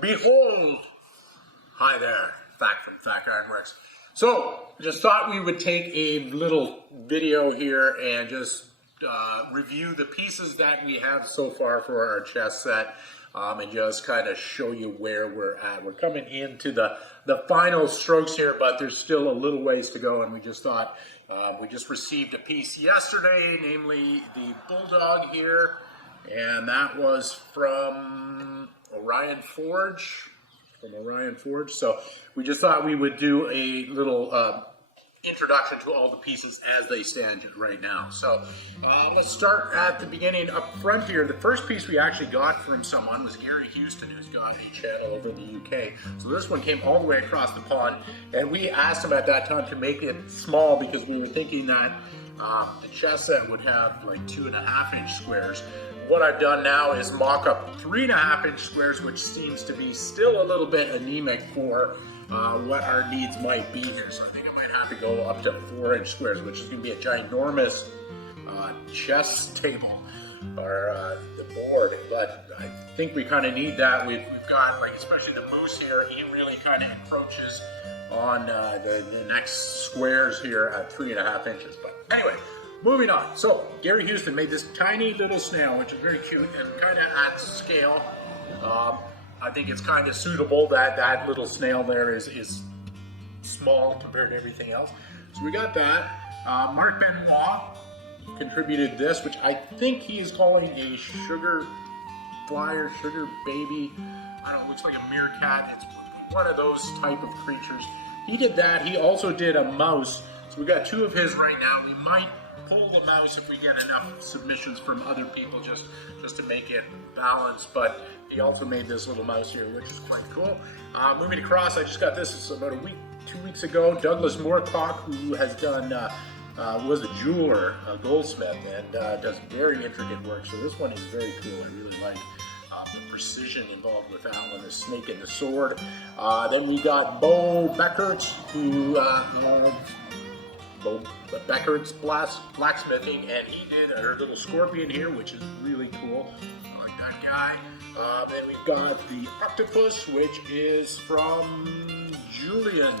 Behold! Hi there, Thak from Thak Ironworks. So, just thought we would take a little video here and just review the pieces that we have so far for our chess set and just kind of show you where we're at. We're coming into the final strokes here, but there's still a little ways to go, and we just thought we just received a piece yesterday, namely the Bulldog here, and that was from Orion Forge. So we just thought we would do a little introduction to all the pieces as they stand right now. So let's start at the beginning up front here. The first piece we actually got from someone was Gary Houston, who's got a channel over in the UK. So this one came all the way across the pond, and we asked him at that time to make it small because we were thinking that the chess set would have like 2.5-inch squares. What I've done now is mock up 3.5-inch squares, which seems to be still a little bit anemic for what our needs might be here. So I think I might have to go up to 4-inch squares, which is going to be a ginormous chess table or the board. But I think we kind of need that. We've got, like, especially the moose here, he really kind of encroaches on the next squares here at 3.5 inches. But anyway, moving on. So Gary Houston made this tiny little snail, which is very cute and kind of at scale. I think it's kind of suitable that that little snail there is small compared to everything else. So we got that. Mark Benoit contributed this, which I think he is calling a sugar flyer, sugar baby. I don't know, it looks like a meerkat. It's one of those type of creatures. He did that. He also did a mouse. So we got two of his right now. We might pull the mouse if we get enough submissions from other people just to make it balanced. But he also made this little mouse here, which is quite cool. Moving across, I just got this about 2 weeks ago. Douglas Moorcock, who has done was a jeweler, a goldsmith, and does very intricate work. So this one is very cool. I really like the precision involved with that one, the snake and the sword. Then we got Bo Beckert, who Beckert's blacksmithing, and he did our little scorpion here, which is really cool. I like that guy. Then we've got the octopus, which is from Julian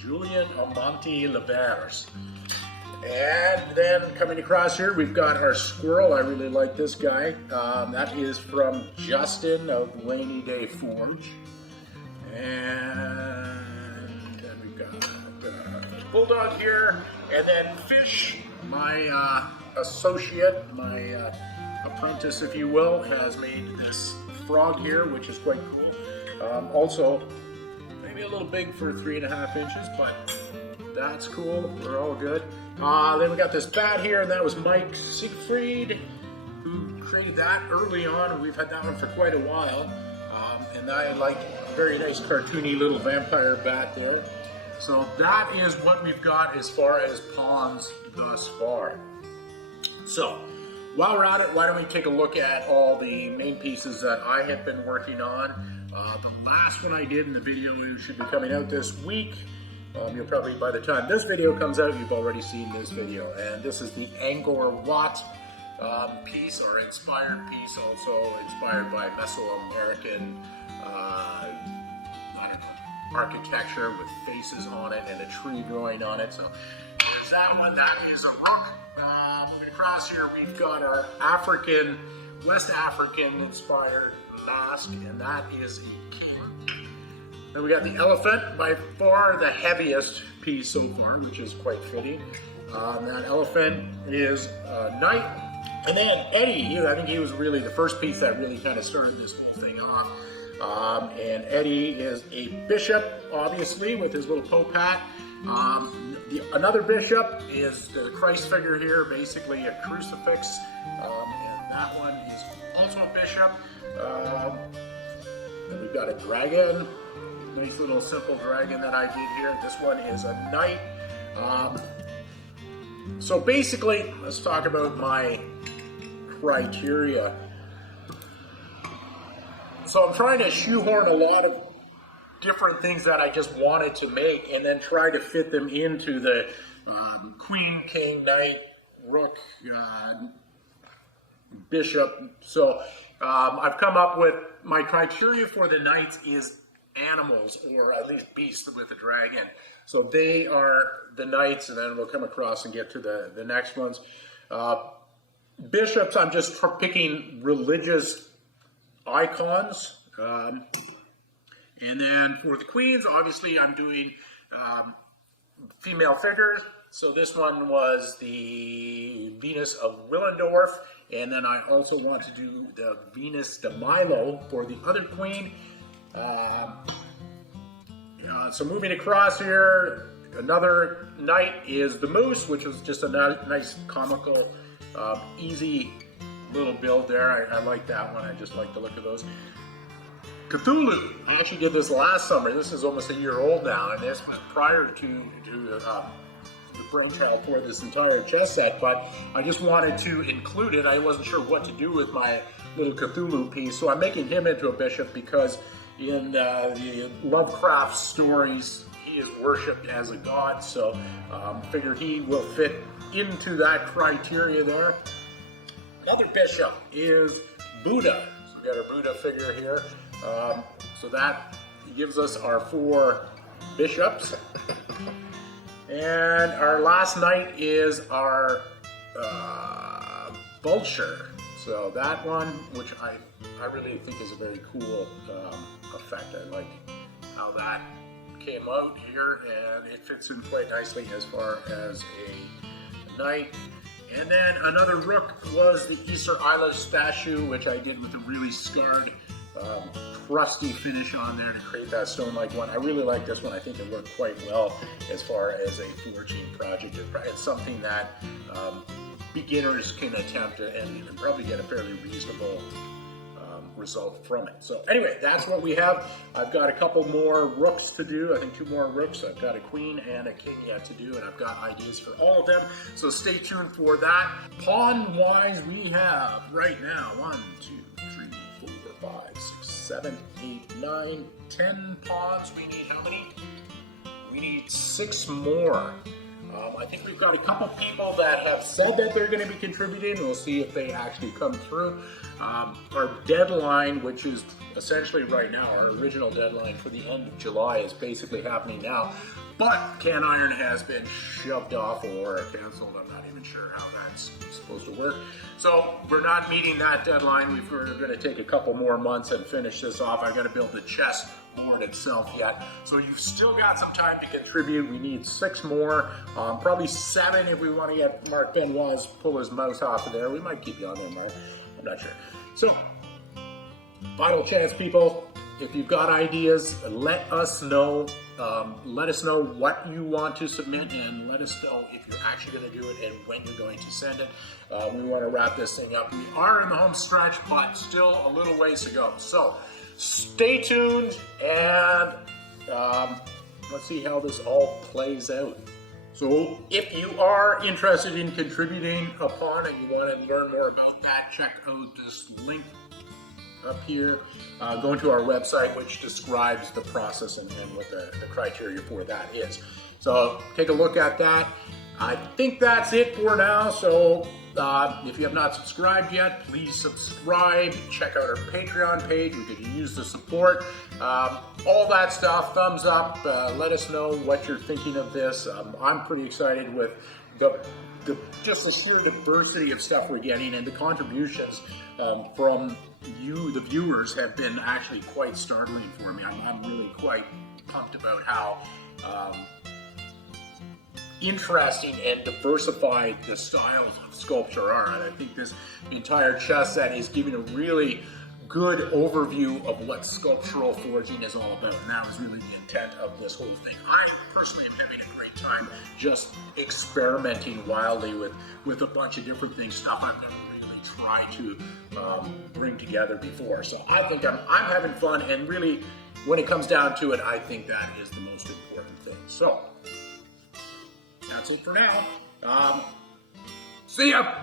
Amonte Levers. And then coming across here, we've got our squirrel. I really like this guy. That is from Justin of Rainy Day Forge. And then we've got Bulldog here. And then Fish, my associate, my apprentice, if you will, has made this frog here, which is quite cool. Also, maybe a little big for 3.5 inches, but that's cool. We're all good. Then we got this bat here, and that was Mike Siegfried, who created that early on, and we've had that one for quite a while. And I like a very nice cartoony little vampire bat there. So that is what we've got as far as pawns thus far. So while we're at it, why don't we take a look at all the main pieces that I have been working on. The last one I did in the video should be coming out this week. You'll probably, by the time this video comes out, you've already seen this video. And this is the Angkor Wat piece, or inspired piece, also inspired by Mesoamerican architecture with faces on it and a tree growing on it. So there's that one. That is a rook. Moving across here, we've got our West African inspired mask, and that is a king. Then we got the elephant, by far the heaviest piece so far, which is quite fitting. That elephant is a knight. And then Eddie, I think he was really the first piece that really kind of started this whole thing off. And Eddie is a bishop, obviously, with his little pope hat. Another bishop is the Christ figure here, basically a crucifix. And that one is also a bishop. Then we've got a dragon. Nice little simple dragon that I did here. This one is a knight. So basically, let's talk about my criteria. So I'm trying to shoehorn a lot of different things that I just wanted to make and then try to fit them into the queen, king, knight, rook, bishop. So I've come up with my criteria for the knights is animals, or at least beasts with a dragon. So they are the knights, and then we'll come across and get to the next ones. Bishops, I'm just picking religious icons. And then for the queens, obviously I'm doing female figures. So this one was the Venus of Willendorf, and then I also want to do the Venus de Milo for the other queen. So moving across here, another knight is the Moose, which was just a nice comical, easy little build there. I like that one. I just like the look of those. Cthulu, I actually did this last summer. This is almost a year old now, and this was prior to the brainchild for this entire chess set, but I just wanted to include it. I wasn't sure what to do with my little Cthulhu piece, so I'm making him into a bishop because in the Lovecraft stories, he is worshipped as a god, so figured he will fit into that criteria there. Another bishop is Buddha. So we got our Buddha figure here. So that gives us our 4 bishops. And our last knight is our vulture. So that one, which I really think is a very cool effect. I like how that came out here, and it fits in quite nicely as far as a knight. And then another rook was the Easter Isla statue, which I did with a really scarred, crusty finish on there to create that stone-like one. I really like this one. I think it worked quite well as far as a forging project. It's something that beginners can attempt and probably get a fairly reasonable result from it. So anyway, that's what we have. I've got a couple more rooks to do. I think 2 more rooks. I've got a queen and a king yet to do, and I've got ideas for all of them. So stay tuned for that. Pawn-wise, we have right now 1, 2, 3, 4, 5, 6, 7, 8, 9, 10 pawns. We need how many? We need 6 more. I think we've got a couple people that have said that they're going to be contributing. We'll see if they actually come through. Our deadline, which is essentially right now, our original deadline for the end of July is basically happening now. But Can Iron has been shoved off or canceled. I'm not even sure how that's supposed to work. So we're not meeting that deadline. We're going to take a couple more months and finish this off. I've got to build the chess board itself yet. So you've still got some time to contribute. We need 6 more, probably 7 if we want to get Mark Benoit's pull his mouse off of there. We might keep you on there, Mark. I'm not sure. So, final chance, people. If you've got ideas, let us know. Let us know what you want to submit, and let us know if you're actually going to do it and when you're going to send it. We want to wrap this thing up. We are in the home stretch, but still a little ways to go. So stay tuned, and let's see how this all plays out. So if you are interested in contributing a pawn and you want to learn more about that, check out this link up here. Go into our website, which describes the process and what the criteria for that is. So take a look at that. I think that's it for now. So if you have not subscribed yet, please subscribe. Check out our Patreon page. We could use the support. All that stuff. Thumbs up. Let us know what you're thinking of this. I'm pretty excited with just the sheer diversity of stuff we're getting, and the contributions from you, the viewers, have been actually quite startling for me. I'm really quite pumped about how interesting and diversified the styles of sculpture are. And I think this entire chess set is giving a really good overview of what sculptural forging is all about, and that was really the intent of this whole thing. I personally am having a great time just experimenting wildly with a bunch of different things, stuff I've never really tried to bring together before. So I think I'm having fun, and really, when it comes down to it, I think that is the most important thing. So that's it for now. See ya!